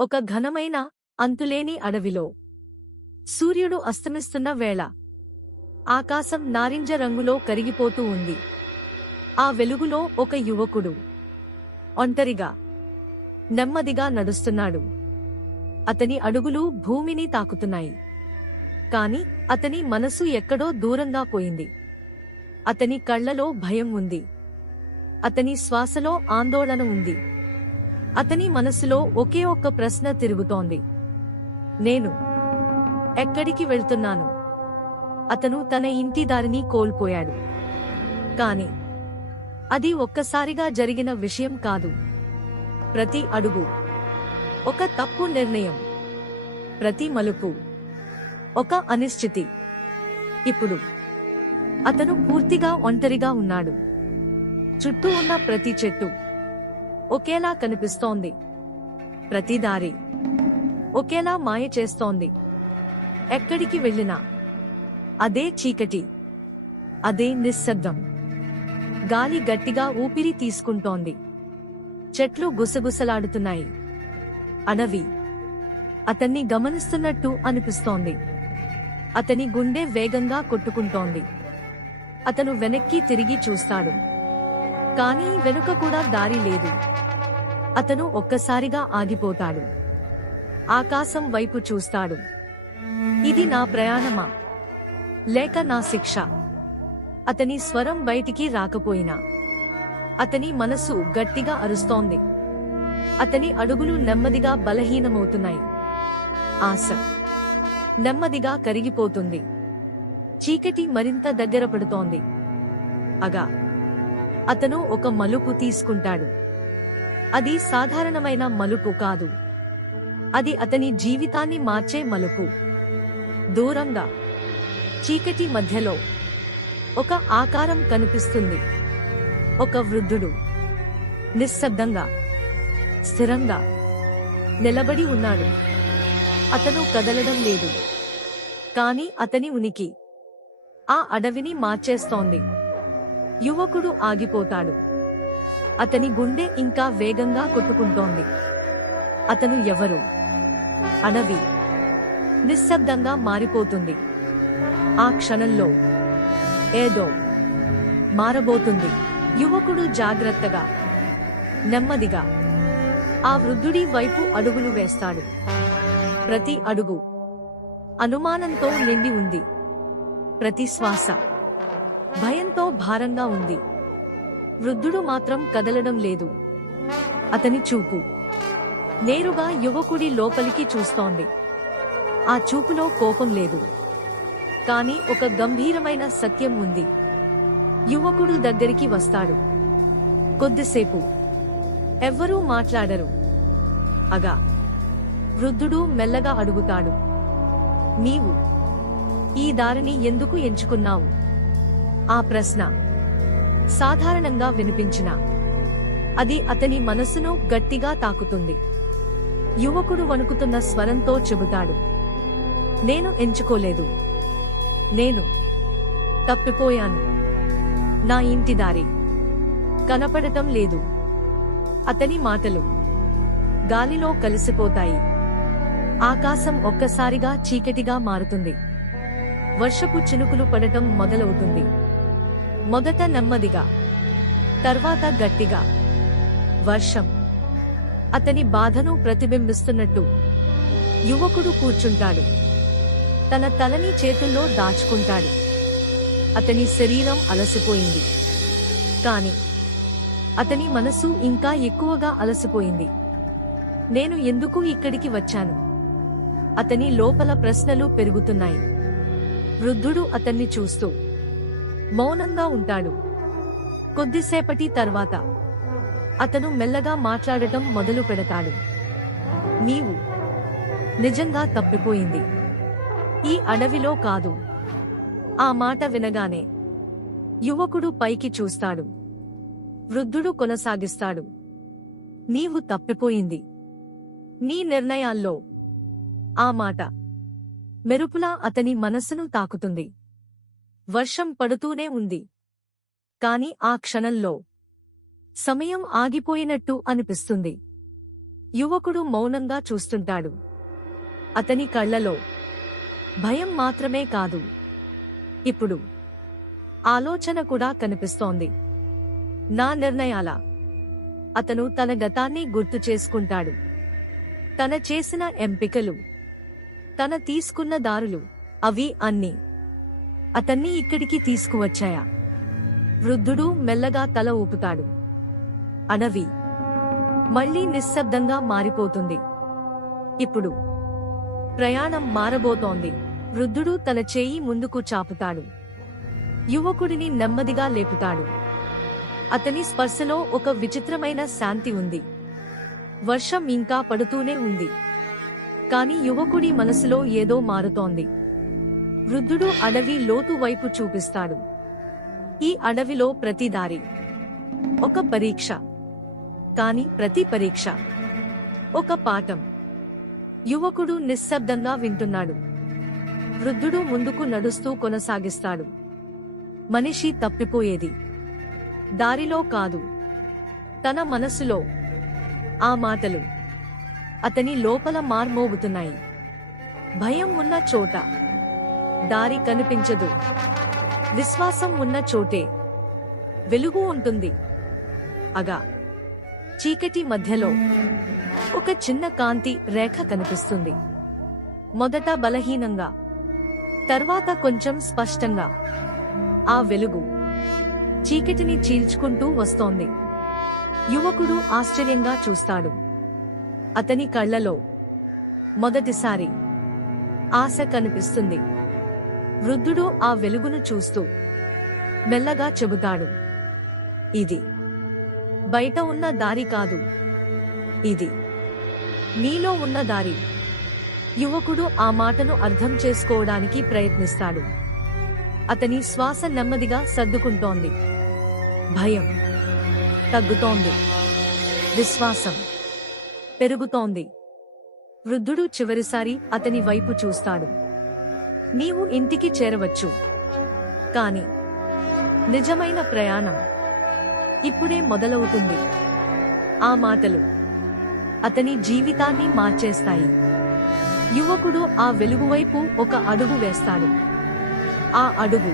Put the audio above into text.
ఒక ఘనమైన, అంతులేని అడవిలో సూర్యుడు అస్తమిస్తున్న వేళ ఆకాశం నారింజ రంగులో కరిగిపోతూ ఉంది. ఆ వెలుగులో ఒక యువకుడు ఒంటరిగా నెమ్మదిగా నడుస్తున్నాడు. అతని అడుగులు భూమిని తాకుతున్నాయి. కాని అతని మనసు ఎక్కడో దూరంగా పోయింది. అతని కళ్లలో భయం ఉంది. అతని శ్వాసలో ఆందోళన ఉంది. అతని మనసులో ఒకే ఒక్క ప్రశ్న తిరుగుతోంది. నేను ఎక్కడికి వెళ్తున్నాను? అతను తన ఇంటి దారిని కోల్పోయాడు. కాని అది ఒక్కసారిగా జరిగిన విషయం కాదు. ప్రతి అడుగు ఒక తప్పు నిర్ణయం, ప్రతి మలుపు ఒక అనిశ్చితి. ఇప్పుడు అతను పూర్తిగా ఒంటరిగా ఉన్నాడు. చుట్టూ ఉన్న ప్రతి చెట్టు ఒకేలా కనిపిస్తోంది. ప్రతి దారి ఒకేలా మాయ చేస్తోంది. ఎక్కడికి వెళ్ళినా అదే చీకటి, అదే నిశ్శబ్దం. గాలి గట్టిగా ఊపిరి తీసుకుంటోంది. చెట్లు గుసగుసలాడుతున్నాయి. అడవి అతన్ని గమనిస్తున్నట్టు అనిపిస్తోంది. అతని గుండె వేగంగా కొట్టుకుంటోంది. అతను వెనక్కి తిరిగి చూస్తాడు. కానీ వెనుక కూడా దారి లేదు. అతను ఒక్కసారిగా ఆగిపోతాడు. ఆకాశం వైపు చూస్తాడు. ఇది నా ప్రయాణమా, లేక నా శిక్ష? అతని స్వరం బయటికి రాకపోయినా అతని మనసు గట్టిగా అరుస్తోంది. అతని అడుగులు నెమ్మదిగా బలహీనమవుతున్నాయి. ఆశ నెమ్మదిగా కరిగిపోతుంది. చీకటి మరింత దగ్గర పడుతోంది. అగా అతను ఒక మలుపు తీసుకుంటాడు. అది సాధారణమైన మలుపు కాదు. అది అతని జీవితాన్ని మార్చే మలుపు. దూరంగా చీకటి మధ్యలో ఒక ఆకారం కనిపిస్తుంది. ఒక వృద్ధుడు నిశ్శబ్దంగా, స్థిరంగా నిలబడి ఉన్నాడు. అతను కదలడం లేదు. కాని అతని ఉనికి ఆ అడవిని మార్చేస్తోంది. యువకుడు ఆగిపోతాడు. అతని గుండె ఇంకా వేగంగా కొట్టుకుంటోంది. అతను ఎవరు? అడవి నిశ్శబ్దంగా మారిపోతుంది. ఆ క్షణంలో ఏదో మారబోతుంది. యువకుడు జాగ్రత్తగా, నెమ్మదిగా ఆ వృద్ధుడి వైపు అడుగులు వేస్తాడు. ప్రతి అడుగు అనుమానంతో నిండి ఉంది. ప్రతి శ్వాస భయంతో భారంగా ఉంది. వృద్ధుడు మాత్రం కదలడం లేదు. అతని చూపు నేరుగా యువకుడి లోపలికి చూస్తోంది. ఆ చూపులో కోపం లేదు. కాని ఒక గంభీరమైన సత్యం ఉంది. యువకుడు దగ్గరికి వస్తాడు. కొద్దిసేపు ఎవ్వరూ మాట్లాడరు. అగా వృద్ధుడు మెల్లగా అడుగుతాడు, నీవు ఈ దారిని ఎందుకు ఎంచుకున్నావు? ఆ ప్రశ్న సాధారణంగా వినిపించినా అది అతని మనసును గట్టిగా తాకుతుంది. యువకుడు వణుకుతున్న స్వరంతో చెబుతాడు, నేను ఎంచుకోలేదు. నేను తప్పిపోయాను. నా ఇంటి దారి కనపడటం లేదు. అతని మాటలు గాలిలో కలిసిపోతాయి. ఆకాశం ఒక్కసారిగా చీకటిగా మారుతుంది. వర్షపు చినుకులు పడటం మొదలవుతుంది. మొదట నెమ్మదిగా, తర్వాత గట్టిగా. వర్షం అతని బాధను ప్రతిబింబిస్తున్నట్టు. యువకుడు కూర్చుంటాడు. తన తలని చేతుల్లో దాచుకుంటాడు. అతని శరీరం అలసిపోయింది. కాని అతని మనసు ఇంకా ఎక్కువగా అలసిపోయింది. నేను ఎందుకు ఇక్కడికి వచ్చాను? అతని లోపల ప్రశ్నలు పెరుగుతున్నాయి. వృద్ధుడు అతన్ని చూస్తూ మౌనంగా ఉంటాడు. కొద్దిసేపటి తర్వాత అతను మెల్లగా మాట్లాడటం మొదలు పెడతాడు. నీవు నిజంగా తప్పిపోయింది ఈ అడవిలో కాదు. ఆ మాట వినగానే యువకుడు పైకి చూస్తాడు. వృద్ధుడు కొనసాగిస్తాడు, నీవు తప్పిపోయింది నీ నిర్ణయాల్లో. ఆ మాట మెరుపులా అతని మనస్సును తాకుతుంది. వర్షం పడుతూనే ఉంది. కాని ఆ క్షణంలో సమయం ఆగిపోయినట్టు అనిపిస్తుంది. యువకుడు మౌనంగా చూస్తుంటాడు. అతని కళ్ళలో భయం మాత్రమే కాదు, ఇప్పుడు ఆలోచన కూడా కనిపిస్తోంది. నా నిర్ణయాల అతను తన గతాన్ని గుర్తు చేసుకుంటాడు. తన చేసిన ఎంపికలు, తన తీసుకున్న దారులు, అవి అన్నీ అతన్ని ఇక్కడికి తీసుకువచ్చాయా? వృద్ధుడు మెల్లగా తల ఊపుతాడు. అడవి మళ్లీ నిశ్శబ్దంగా మారిపోతుంది. ఇప్పుడు ప్రయాణం మారబోతోంది. వృద్ధుడు తన చేయి ముందుకు చాపుతాడు. యువకుడిని నెమ్మదిగా లేపుతాడు. అతని స్పర్శలో ఒక విచిత్రమైన శాంతి ఉంది. వర్షం ఇంకా పడుతూనే ఉంది, కాని యువకుడి మనసులో ఏదో మారుతోంది. వృద్ధుడు అడవి లోతు వైపు చూపిస్తాడు. ఈ అడవిలో ప్రతి దారి ఒక పరీక్ష, కాని ప్రతి పరీక్ష ఒక పాఠం. యువకుడు నిశ్శబ్దంగా వింటున్నాడు. వృద్ధుడు ముందుకు నడుస్తూ కొనసాగిస్తాడు. మనిషి తప్పిపోయేది దారిలో కాదు, తన మనసులో. ఆ మాటలు అతని లోపల మార్మోగుతున్నాయి. భయం ఉన్న చోట దారి కనిపించదు, విశ్వాసం ఉన్న చోటే వెలుగు ఉంటుంది. అగా చీకటి మధ్యలో ఒక చిన్న కాంతి రేఖ కనిపిస్తుంది. మొదట బలహీనంగా, తర్వాత కొంచెం స్పష్టంగా. ఆ వెలుగు చీకటిని చీల్చుకుంటూ వస్తోంది. యువకుడు ఆశ్చర్యంగా చూస్తాడు. అతని కళ్ళలో మొదటిసారి ఆశ కనిపిస్తుంది. వృద్ధుడు ఆ వెలుగును చూస్తూ మెల్లగా చెబుతాడు, ఇది బయట ఉన్న దారి కాదు, ఇది నీలో ఉన్న దారి. యువకుడు ఆ మాటను అర్థం చేసుకోవడానికి ప్రయత్నిస్తాడు. అతని శ్వాస నెమ్మదిగా సర్దుకుంటోంది. భయం తగ్గుతోంది, విశ్వాసం పెరుగుతోంది. వృద్ధుడు చివరిసారి అతని వైపు చూస్తాడు. నీవు ఇంటికి చేరవచ్చు, కాని నిజమైన ప్రయాణం ఇప్పుడే మొదలవుతుంది. ఆ మాటలు అతని జీవితాన్ని మార్చేస్తాయి. యువకుడు ఆ వెలుగువైపు ఒక అడుగు వేస్తాడు. ఆ అడుగు